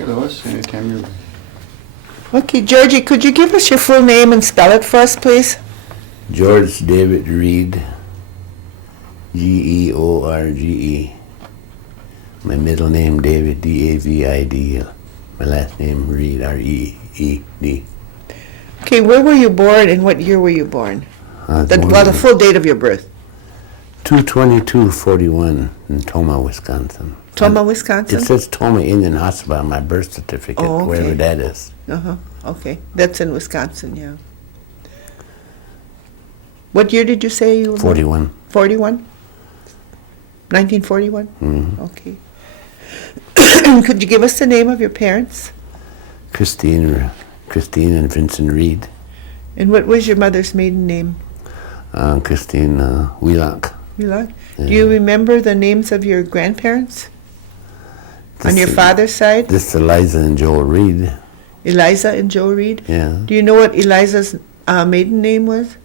Okay, Lois, anytime you're... Okay, Georgie, could you give us your full name and spell it for us, please? George David Reed, George. My middle name, David, David. My last name, Reed, Reed. Okay, where were you born and what year were you born? The full date of your birth. 2/22/41 in Toma, Wisconsin. Toma, Wisconsin? It says Toma Indian Hospital on my birth certificate, Oh, okay. wherever that is. Okay, that's in Wisconsin, yeah. What year did you say you were born? 41. 41? 1941? Mm-hmm. Okay. Could you give us the name of your parents? Christine and Vincent Reed. And what was your mother's maiden name? Christine Wheelock. Wheelock? Yeah. Do you remember the names of your grandparents? On your father's side? This is Eliza and Joel Reed. Eliza and Joe Reed? Yeah. Do you know what Eliza's maiden name was?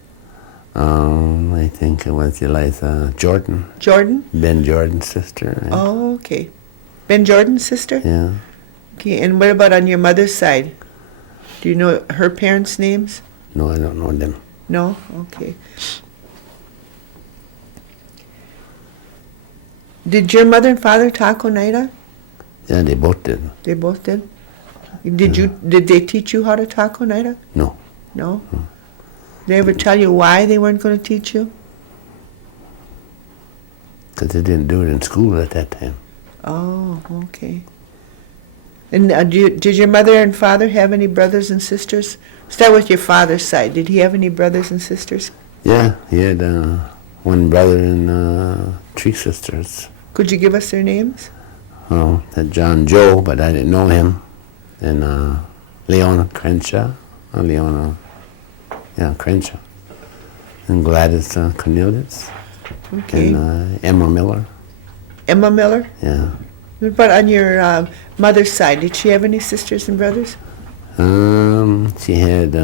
I think it was Eliza Jordan. Jordan? Ben Jordan's sister. Right? Oh, okay. Ben Jordan's sister? Yeah. Okay, and what about on your mother's side? Do you know her parents' names? No, I don't know them. No? Okay. Did your mother and father talk Oneida? Yeah, they both did. They both did? Did they teach you how to talk Oneida? No. No? Did they ever tell you why they weren't going to teach you? Because they didn't do it in school at that time. Oh, okay. And did your mother and father have any brothers and sisters? Start with your father's side. Did he have any brothers and sisters? Yeah, he had one brother and 3 sisters. Could you give us their names? Well, that John Joe, but I didn't know him. And Leona Crenshaw. Crenshaw. And Gladys Cornelius. Okay. And Emma Miller. Emma Miller? Yeah. What about on your mother's side? Did she have any sisters and brothers? She had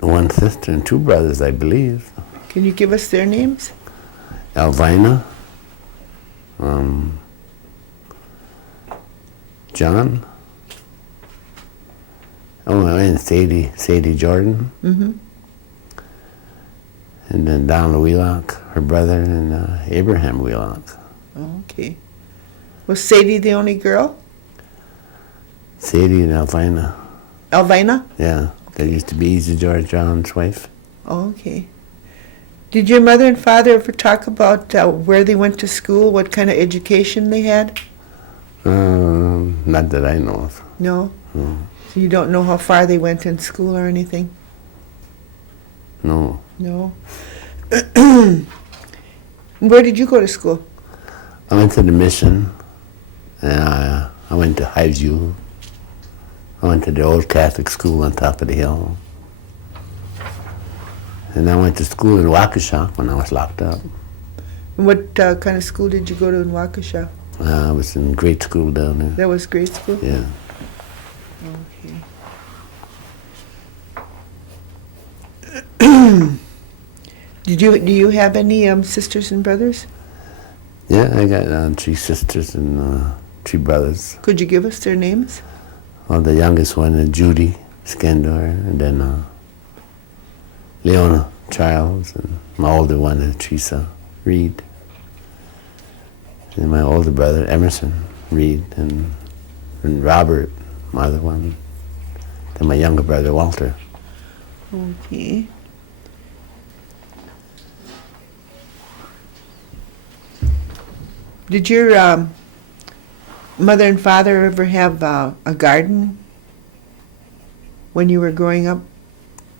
one sister and 2 brothers, I believe. Can you give us their names? Alvina, John, and Sadie Jordan. Mm-hmm. And then Donald Wheelock, her brother, and Abraham Wheelock. Okay. Was Sadie the only girl? Sadie and Alvina. Alvina? Yeah, that used to be Easy George John's wife. Okay. Did your mother and father ever talk about where they went to school, what kind of education they had? Not that I know of. No? No. So you don't know how far they went in school or anything? No. No. Where did you go to school? I went to the mission. I went to Highview. I went to the old Catholic school on top of the hill. And I went to school in Waukesha when I was locked up. And what kind of school did you go to in Waukesha? I was in grade school down there. That was grade school? Yeah. Okay. Do you have any sisters and brothers? Yeah, I got 3 sisters and 3 brothers. Could you give us their names? Well, the youngest one is Judy Skandor, and then Leona Childs, and my older one is Teresa Reed. And my older brother, Emerson Reed, and Robert, my other one. Then my younger brother, Walter. Okay. Did your mother and father ever have a garden when you were growing up?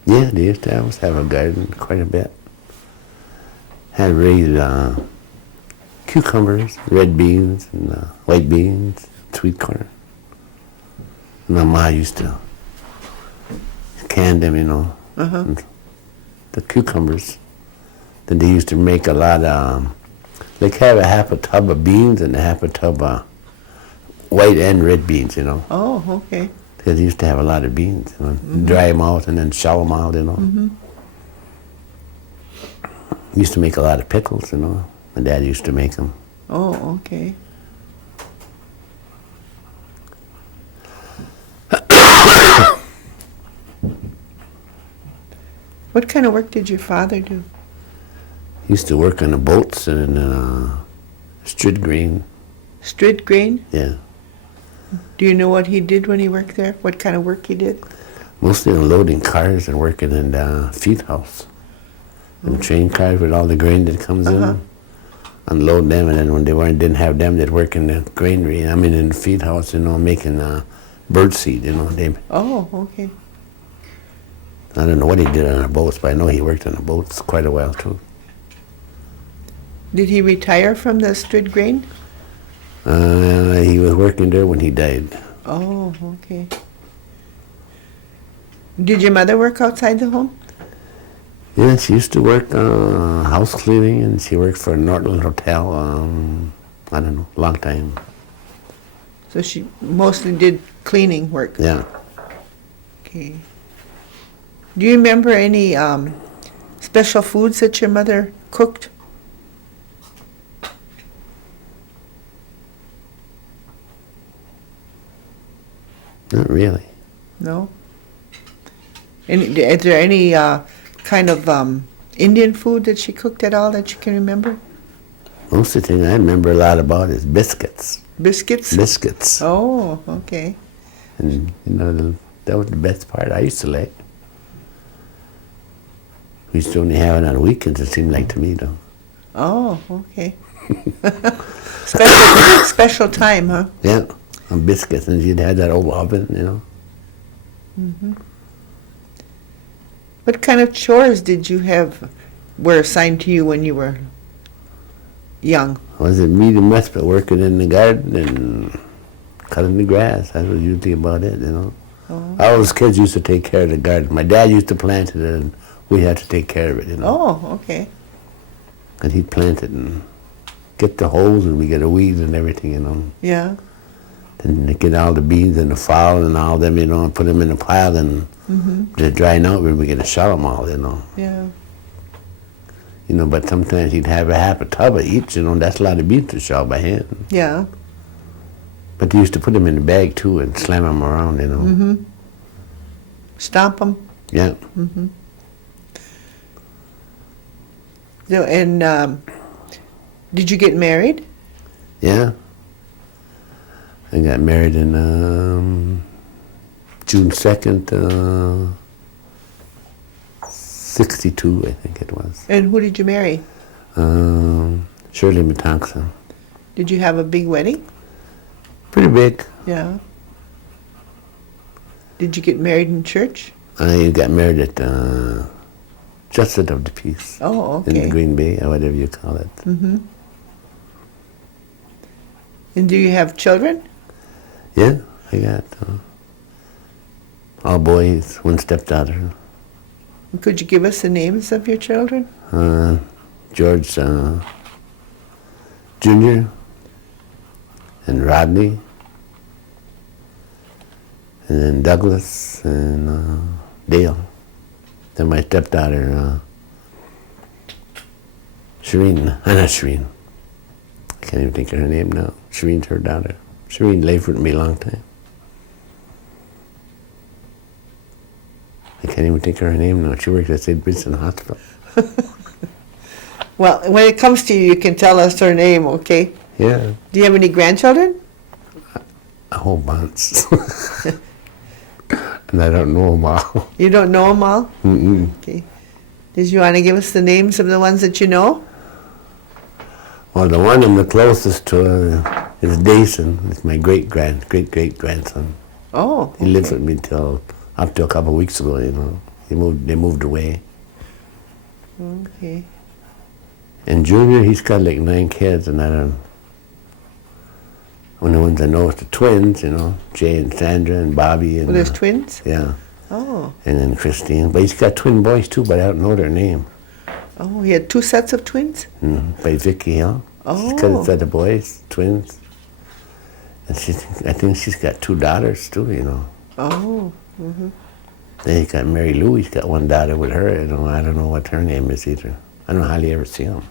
Yeah, they used to always have a garden quite a bit. Had raised cucumbers, red beans, and white beans, sweet corn. My ma used to can them, and the cucumbers. Then they used to make a lot of, like have a half a tub of beans and a half a tub of white and red beans, Oh, okay. Because they used to have a lot of beans, Dry them out and then shell them out, We used to make a lot of pickles, you know. My dad used to make them. Oh, okay. What kind of work did your father do? He used to work on the boats and strid grain. Strid grain? Yeah. Do you know what he did when he worked there? What kind of work he did? Mostly unloading cars and working in the feed house. And train cars with all the grain that comes in. Unload them, and then when they didn't have them, they'd work in the granary. I mean, in the feed house, you know, making bird seed, you know. Oh, okay. I don't know what he did on the boats, but I know he worked on the boats quite a while, too. Did he retire from the strid grain? He was working there when he died. Oh, okay. Did your mother work outside the home? Yeah, she used to work house cleaning, and she worked for a Northland Hotel, I don't know, long time. So she mostly did cleaning work? Yeah. Okay. Do you remember any special foods that your mother cooked? Not really. No? Is there any kind of Indian food that she cooked at all that you can remember? Most of the thing I remember a lot about is biscuits. Biscuits? Biscuits. Oh, okay. And, you know, that was the best part I used to like. We used to only have it on weekends, it seemed like to me, though. Oh, okay. Special time, huh? Yeah, on biscuits, and you'd have that old oven, you know. Mm-hmm. What kind of chores did you were assigned to you when you were young? Was it meat and much, but working in the garden and cutting the grass. That was usually about it, you know. Oh. All those kids used to take care of the garden. My dad used to plant it, and we had to take care of it, you know. Oh, okay. And he'd plant it and get the holes, and we get the weeds and everything, you know. Yeah. Then they get all the beans and the fowl and all them, you know, and put them in a pile, and they're drying out when we get to shell them all, you know. Yeah. You know, but sometimes he'd have a half a tub of each, you know, that's a lot of beans to shell by hand. Yeah. But they used to put them in the bag, too, and slam them around, you know. Mm-hmm. Stomp them. Yeah. Mm-hmm. So, and did you get married? Yeah. I got married in June 2nd, 62, I think it was. And who did you marry? Shirley Metankson. Did you have a big wedding? Pretty big. Yeah. Did you get married in church? I got married at Justice of the Peace. Oh, okay. In the Green Bay, or whatever you call it. Mm-hmm. And do you have children? Yeah, I got all boys, one stepdaughter. Could you give us the names of your children? George Jr. and Rodney, and then Douglas and Dale. Then my stepdaughter, Shireen, not Shireen. I can't even think of her name now. Shireen's her daughter. Shireen lived with me a long time. I can't even think of her name now. She works at St. Vincent Hospital. Well, when it comes to you, you can tell us her name, okay? Yeah. Do you have any grandchildren? A whole bunch. And I don't know them all. You don't know them all? Mm-mm. Okay. Did you want to give us the names of the ones that you know? Well, the one I'm the closest to is Dason. It's my great-great-grandson. Oh, He lived with me up to a couple of weeks ago, you know. They moved away. Okay. And Junior, he's got like 9 kids, and I don't. Only ones I know is the twins, you know, Jay and Sandra and Bobby and. Well, there's twins? Yeah. Oh. And then Christine, but he's got twin boys too, but I don't know their name. Oh, he had 2 sets of twins? By Vicky Hill. Oh. She's got a set of boys, twins. And I think she's got 2 daughters too, you know. Oh. Mm-hmm. Then he got Mary Lou. He's got 1 daughter with her. You know, I don't know what her name is either. I don't hardly ever see them.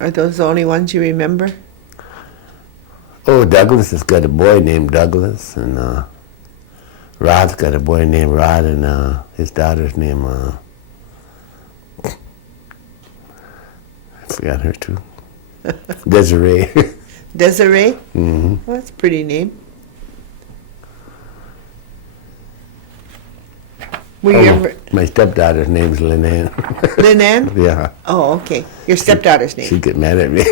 Are those the only ones you remember? Oh, Douglas has got a boy named Douglas, and Rod's got a boy named Rod, and his daughter's name, I forgot her too. Desiree. Desiree? Mm-hmm. Well, that's a pretty name. Were you ever... My stepdaughter's name's Lynn. Lynn? Yeah. Oh, okay. Your stepdaughter's name. She'd get mad at me.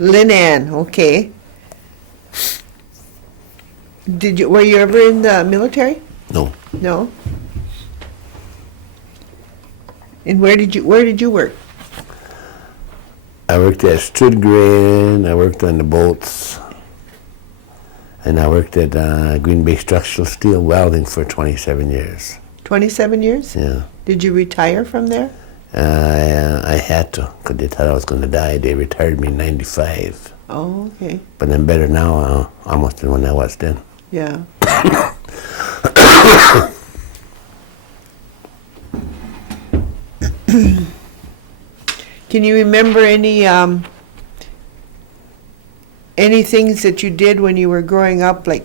Lynn, okay. Were you ever in the military? No. No? And where did you work? I worked at Studgren, I worked on the boats, and I worked at Green Bay Structural Steel Welding for 27 years. 27 years? Yeah. Did you retire from there? I had to, because they thought I was going to die. They retired me in 95. Oh, okay. But I'm better now, almost than when I was then. Yeah. Can you remember any things that you did when you were growing up? Like,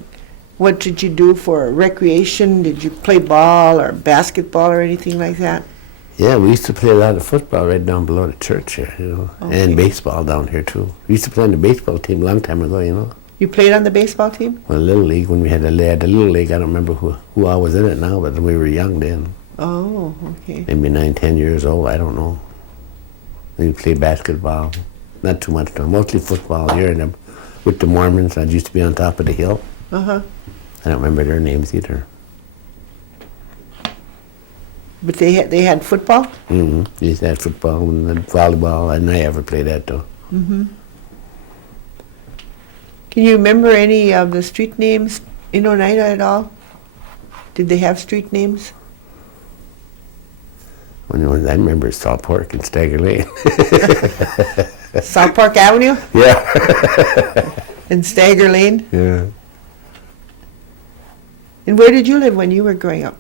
what did you do for recreation? Did you play ball or basketball or anything like that? Yeah, we used to play a lot of football right down below the church here, Okay. and baseball down here too. We used to play on the baseball team a long time ago, You played on the baseball team? Well, Little League, when we had the Little League, I don't remember who I was in it now, but we were young then. Oh, okay. Maybe 9, 10 years old, I don't know. We played basketball, not too much though, mostly football here with the Mormons. I used to be on top of the hill. Uh-huh. I don't remember their names either. But they had football? Mm-hmm. We used to have football and volleyball. I didn't ever play that though. Mm-hmm. Can you remember any of the street names in Oneida at all? Did they have street names? I remember Salt Pork and Stagger Lane. South Park Avenue Yeah. and Stagger Lane? Yeah. And where did you live when you were growing up?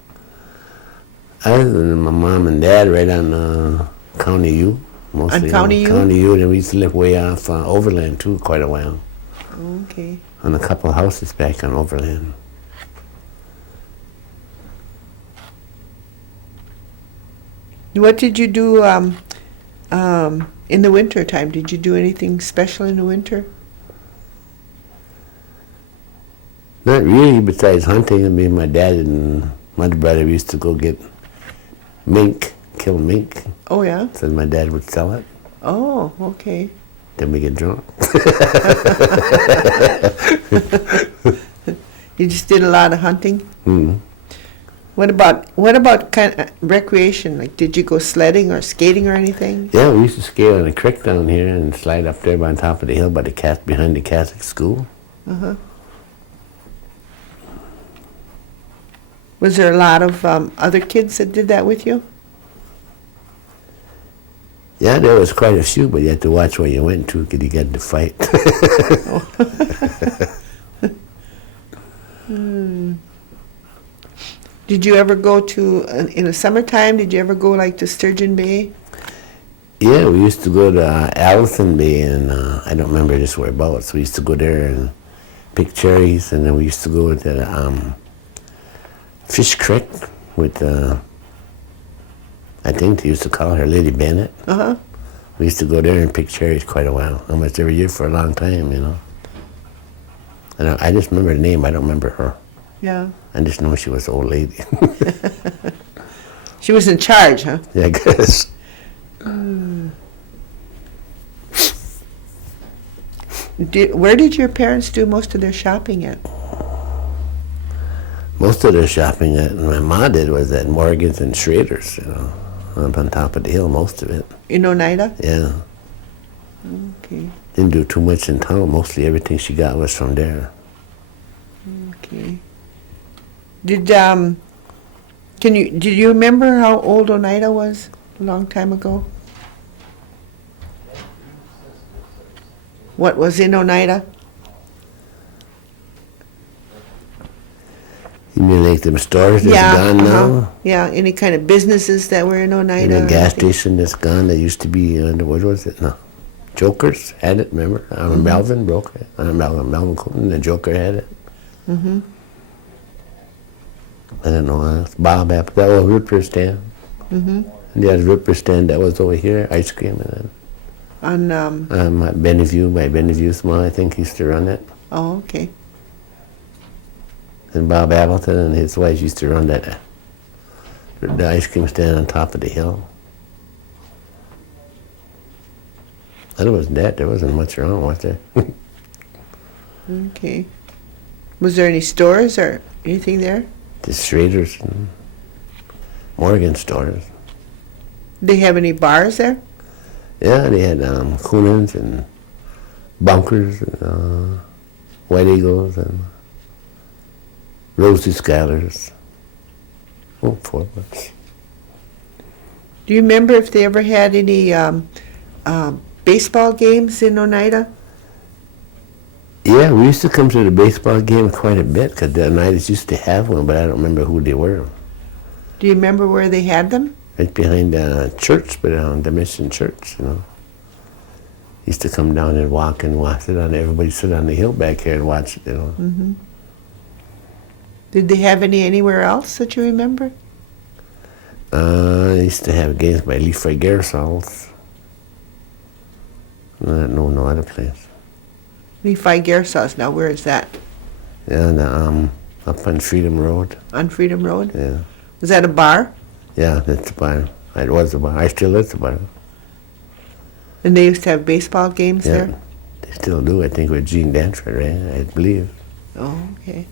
I was with my mom and dad right on County U. Mostly On County U? County U, and we used to live way off Overland too, quite a while. Okay. On a couple of houses back on Overland. What did you do in the winter time? Did you do anything special in the winter? Not really, besides hunting. I mean, my dad and my brother used to go get mink, kill mink. Oh, yeah? So my dad would sell it. Oh, okay. Then we get drunk. You just did a lot of hunting? Mm-hmm. What about kind of recreation? Like, did you go sledding or skating or anything? Yeah, we used to skate on a creek down here and slide up there on top of the hill by behind the Catholic school. Uh-huh. Was there a lot of other kids that did that with you? Yeah, there was quite a few, but you had to watch where you went to because you got to fight. Did you ever go to, in the summertime, did you ever go like to Sturgeon Bay? Yeah, we used to go to Allison Bay, and I don't remember just whereabouts. We used to go there and pick cherries, and then we used to go to Fish Creek with, I think they used to call her Lady Bennett. Uh-huh. We used to go there and pick cherries quite a while, almost every year for a long time, And I just remember the name, I don't remember her. Yeah. I just know she was an old lady. She was in charge, huh? Yeah, I guess. Where did your parents do most of their shopping at? Most of their shopping that my mom did was at Morgan's and Schrader's, up on top of the hill, most of it. In Oneida? Yeah. Okay. Didn't do too much in town. Mostly everything she got was from there. Okay. Did you remember how old Oneida was a long time ago? What was in Oneida? You mean like them stores that's gone now? Yeah, any kind of businesses that were in Oneida? And the gas station that's gone that used to be, what was it? No. Jokers had it, remember? Melvin broke it. Melvin Clinton, the Joker had it. Mm-hmm. I don't know. Bob Apple, that was root beer stand. Mm-hmm. And the other root beer stand that was over here, ice cream. And On, Bennyview, by Bennyview Small, I think used to run it. oh, okay. And Bob Appleton and his wife used to run that the ice cream stand on top of the hill. Other was that. There wasn't much wrong, was there? Okay. Was there any stores or anything there? The Schrader's and Morgan stores. Did they have any bars there? Yeah, they had Coonan's and Bunkers and White Eagles and Rosie Scholars. Oh, 4 months. Do you remember if they ever had any baseball games in Oneida? Yeah, we used to come to the baseball game quite a bit because the Oneidas used to have one, but I don't remember who they were. Do you remember where they had them? Right behind the church, but the mission church, you know. Used to come down and walk and watch it. Everybody sit on the hill back here and watch it, you know. Mm-hmm. Did they have any anywhere else that you remember? They used to have games by Leafy Garsols. No other place. Leafy Garsos. Now, where is that? Yeah, up on Freedom Road. On Freedom Road? Yeah. Was that a bar? Yeah, that's the bar. It was a bar. I still is a bar. And they used to have baseball games Yeah, there? they still do. I think with Gene Danford, right? I believe. Oh, okay.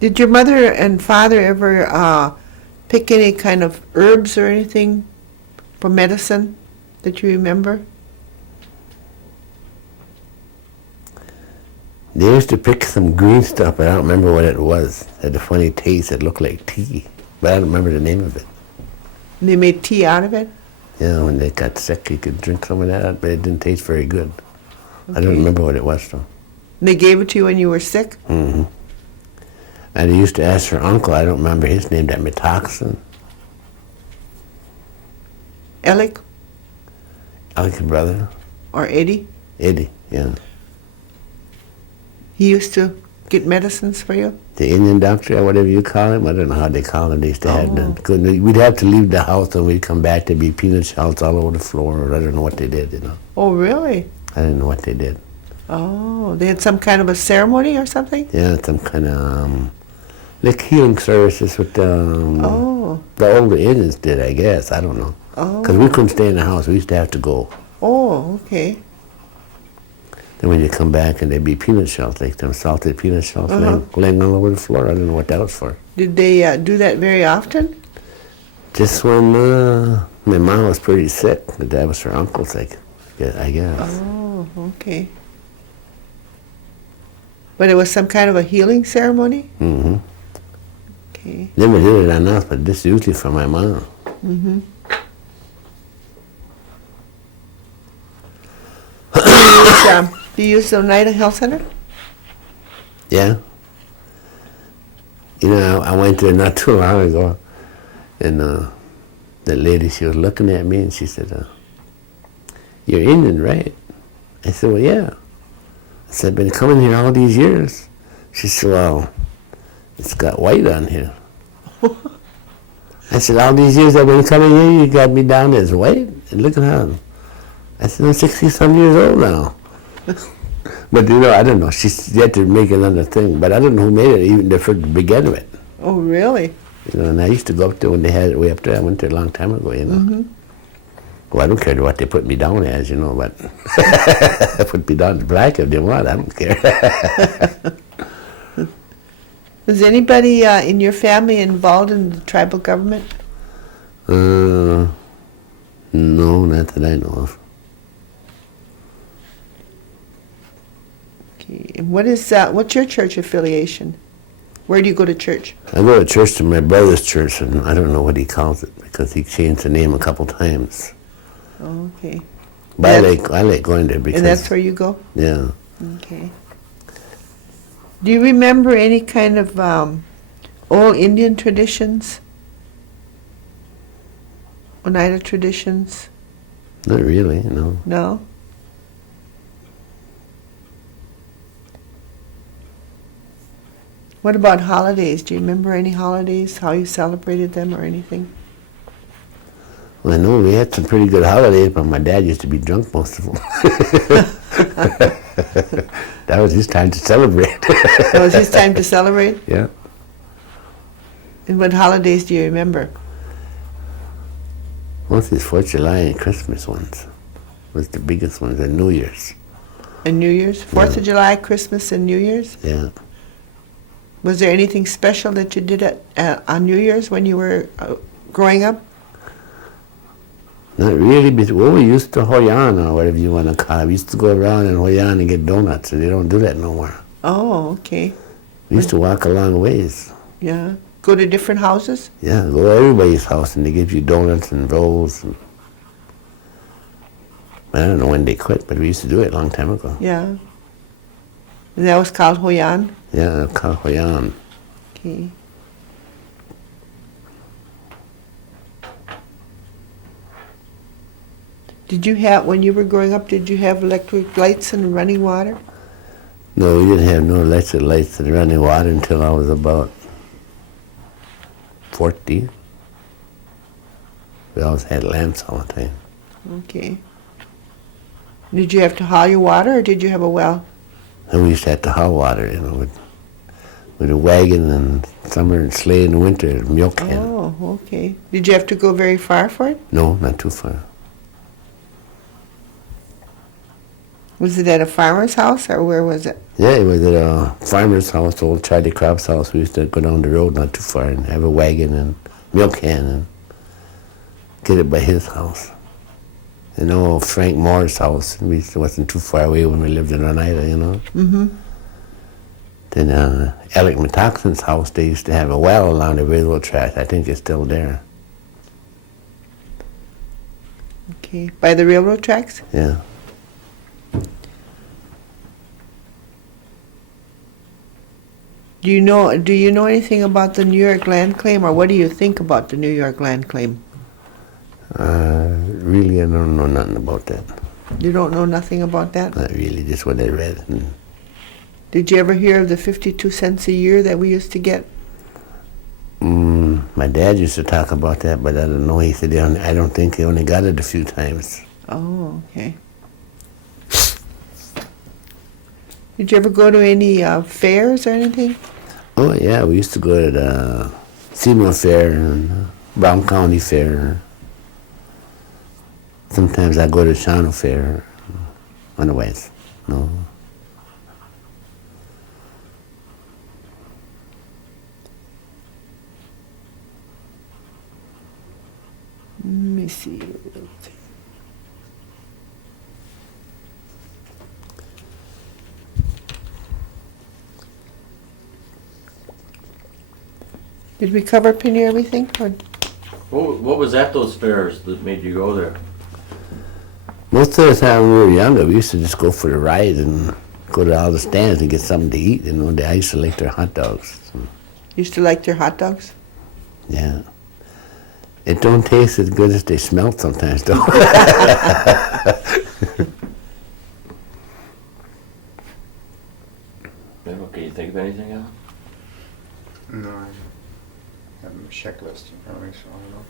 Did your mother and father ever pick any kind of herbs or anything for medicine that you remember? They used to pick some green stuff, but I don't remember what it was. It had a funny taste. It looked like tea, but I don't remember the name of it. And they made tea out of it? Yeah, when they got sick, you could drink some of that, but it didn't taste very good. Okay. I don't remember what it was, though. They gave it to you when you were sick? Mm-hmm. And he used to ask her uncle, I don't remember his name, that Metoxin. Alec Alec's brother. or Eddie? Eddie, yeah. He used to get medicines for you? The Indian doctor, or whatever you call him. I don't know how they call him. They used to have them. We'd have to leave the house and we'd come back, there'd be peanut shells all over the floor, or I don't know what they did, you know. Oh, really? I didn't know what they did. Oh, they had some kind of a ceremony or something? Yeah, some kind of, like healing services with the older Indians did, I guess. I don't know. Because we couldn't stay in the house. We used to have to go. Oh, okay. Then when you come back and there'd be peanut shells, like them salted peanut shells laying all over the floor. I don't know what that was for. Did they do that very often? Just when my mom was pretty sick. But that was her uncle's, I guess. Oh, okay. But it was some kind of a healing ceremony? Mm-hmm. Okay. Never did it on us, but this is usually for my mom. Mm-hmm. Do you use the Oneida Health Center? Yeah. You know, I went there not too long ago, and the lady, she was looking at me, and she said, "You're Indian, right?" I said, "Well, yeah." I said, "I've been coming here all these years." She said, "Well, it's got white on here." I said, "All these years I've been coming here, you got me down as white? And look at how." I said, "I'm 60-some years old now." But you know, I don't know. She had to make another thing, but I don't know who made it even for the beginning of it. Oh, really? You know, and I used to go up there when they had it way up there. I went there a long time ago, you know. Mm-hmm. Well, I don't care what they put me down as, you know, but put me down as black if they want. I don't care. Was anybody in your family involved in the tribal government? No, not that I know of. Okay. And what's your church affiliation? Where do you go to church? I go to church to my brother's church, and I don't know what he calls it because he changed the name a couple times. Oh, okay. But I like going there because... And that's where you go? Yeah. Okay. Do you remember any kind of old Indian traditions? Oneida traditions? Not really, no. No? What about holidays? Do you remember any holidays, how you celebrated them or anything? Well, I know we had some pretty good holidays, but my dad used to be drunk most of them. That was his time to celebrate. That was his time to celebrate? Yeah. And what holidays do you remember? Mostly 4th of July and Christmas ones was the biggest ones, and New Year's. And New Year's? 4th Yeah. of July, Christmas, and New Year's? Yeah. Was there anything special that you did on New Year's when you were growing up? Not really, but we used to Hoyan or whatever you want to call it. We used to go around in Hoyan and get donuts, and they don't do that no more. Oh, okay. We used to walk a long ways. Yeah. Go to different houses? Yeah, go to everybody's house, and they give you donuts and rolls. And I don't know when they quit, but we used to do it a long time ago. Yeah. And that was called Hoyan? Yeah, called Hoyan. Okay. Did you have, when you were growing up, did you have electric lights and running water? No, we didn't have no electric lights and running water until I was about 40. We always had lamps all the time. Okay. Did you have to haul your water, or did you have a well? And we used to have to haul water, with a wagon and summer and sleigh in the winter, and milk can. Oh, okay. Did you have to go very far for it? No, not too far. Was it at a farmer's house, or where was it? Yeah, it was at a farmer's house, old Charlie Crop's house. We used to go down the road not too far and have a wagon and milk can and get it by his house. And old Frank Moore's house, it wasn't too far away when we lived in Oneida, Mm-hmm. Then Alec Metoxen's house, they used to have a well along the railroad track. I think it's still there. Okay. By the railroad tracks? Yeah. Do you know anything about the New York land claim, or what do you think about the New York land claim? Really, I don't know nothing about that. You don't know nothing about that? Not really, just what I read. And Did you ever hear of the 52 cents a year that we used to get? my dad used to talk about that, but I don't know. He said I don't think he only got it a few times. Oh, okay. Did you ever go to any fairs or anything? Oh, yeah, we used to go to the Seymour Fair and Brown County Fair. Sometimes I go to Shawano Fair. Otherwise, no. Let me see. Did we cover up near everything? Or? What was at those fairs that made you go there? Most of the time when we were younger, we used to just go for the ride and go to all the stands and get something to eat. I used to like their hot dogs. Used to like their hot dogs? Yeah. It don't taste as good as they smell sometimes, though. Can you think of anything else? No, I have a checklist in front of me, so I don't know.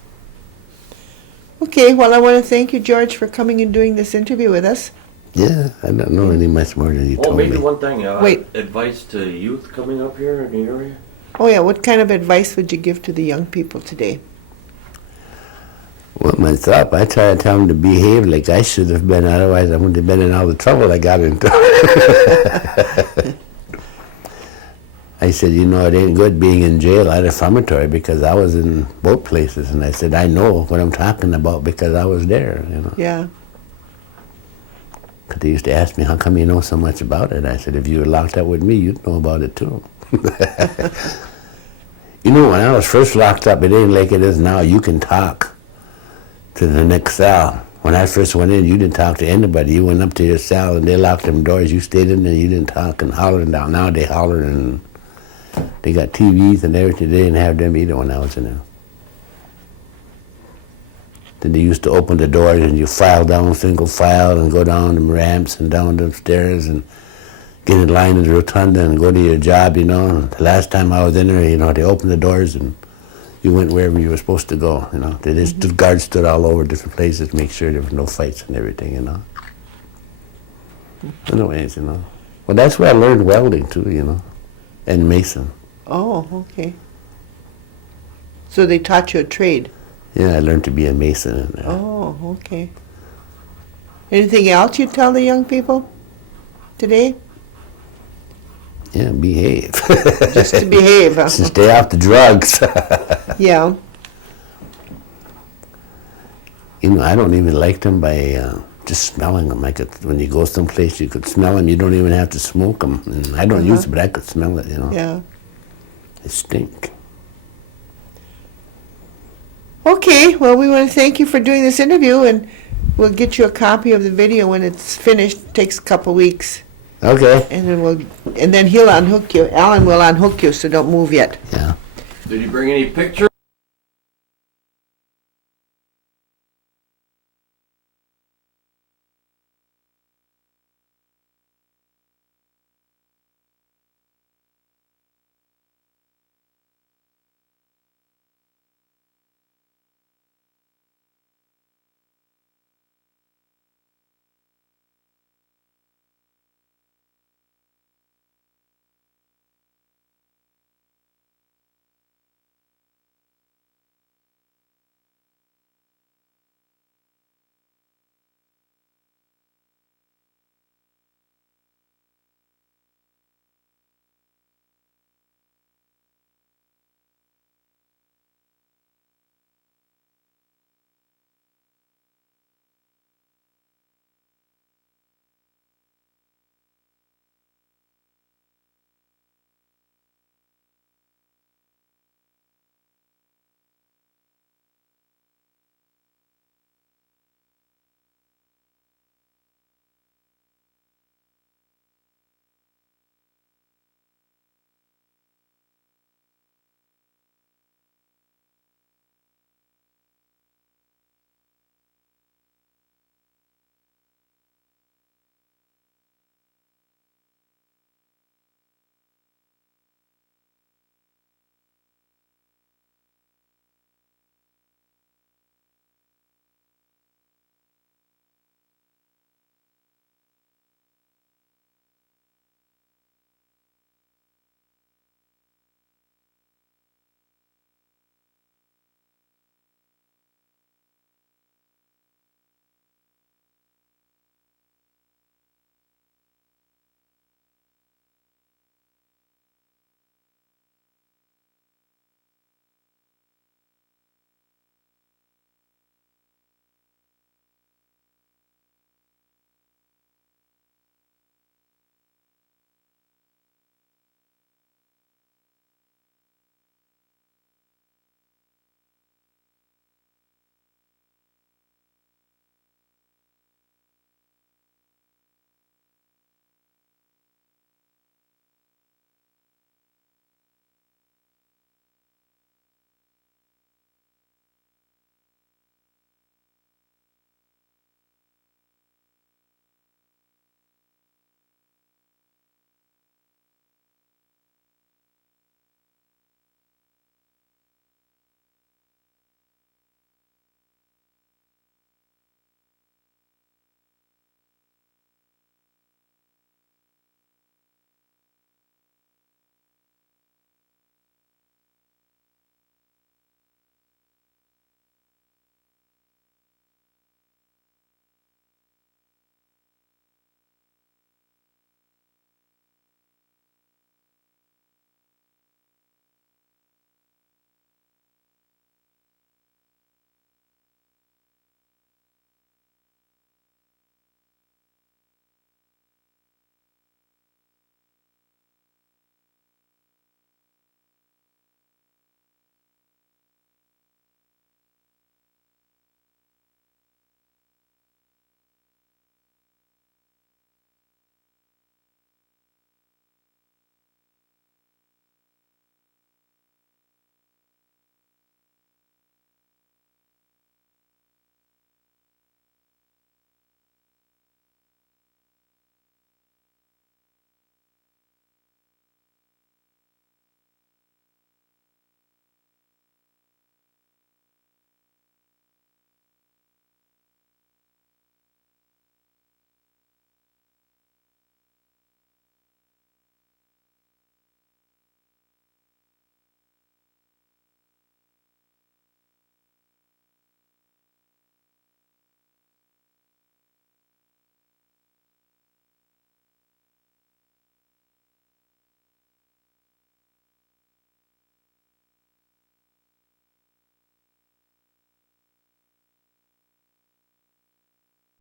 Okay, well, I want to thank you, George, for coming and doing this interview with us. Yeah, I don't know any much more than you Oh, told maybe me. one thing. Wait. Advice to youth coming up here in the area? Oh, yeah, what kind of advice would you give to the young people today? Well, myself, I try to tell them to behave like I should have been, otherwise I wouldn't have been in all the trouble I got into. I said, it ain't good being in jail at a reformatory because I was in both places. And I said, I know what I'm talking about because I was there, Yeah. Because they used to ask me, how come you know so much about it? I said, if you were locked up with me, you'd know about it too. When I was first locked up, it ain't like it is now. You can talk to the next cell. When I first went in, you didn't talk to anybody. You went up to your cell and they locked them doors. You stayed in there. You didn't talk and holler. Now they holler and they got TVs and everything. They didn't have them either when I was in there. Then they used to open the doors and you file down single file and go down the ramps and down the stairs and get in line in the rotunda and go to your job, you know. And the last time I was in there, you know, they opened the doors and you went wherever you were supposed to go, you know. The guards stood all over different places to make sure there was no fights and everything, you know. Anyways, you know. Well, that's where I learned welding too, you know, and mason. Oh, okay. So they taught you a trade? Yeah, I learned to be a mason in there. Oh, okay. Anything else you tell the young people today? Yeah, behave. Just to behave, huh? Stay off the drugs. Yeah. You know, I don't even like them by just smelling them. When you go someplace, you could smell them. You don't even have to smoke them. And I don't use it, but I could smell it, you know. Yeah. They stink. Okay, well, we want to thank you for doing this interview, and we'll get you a copy of the video when it's finished. It takes a couple weeks, Okay. and then he'll unhook you. Alan will unhook you, so don't move yet. Yeah. Did he bring any pictures?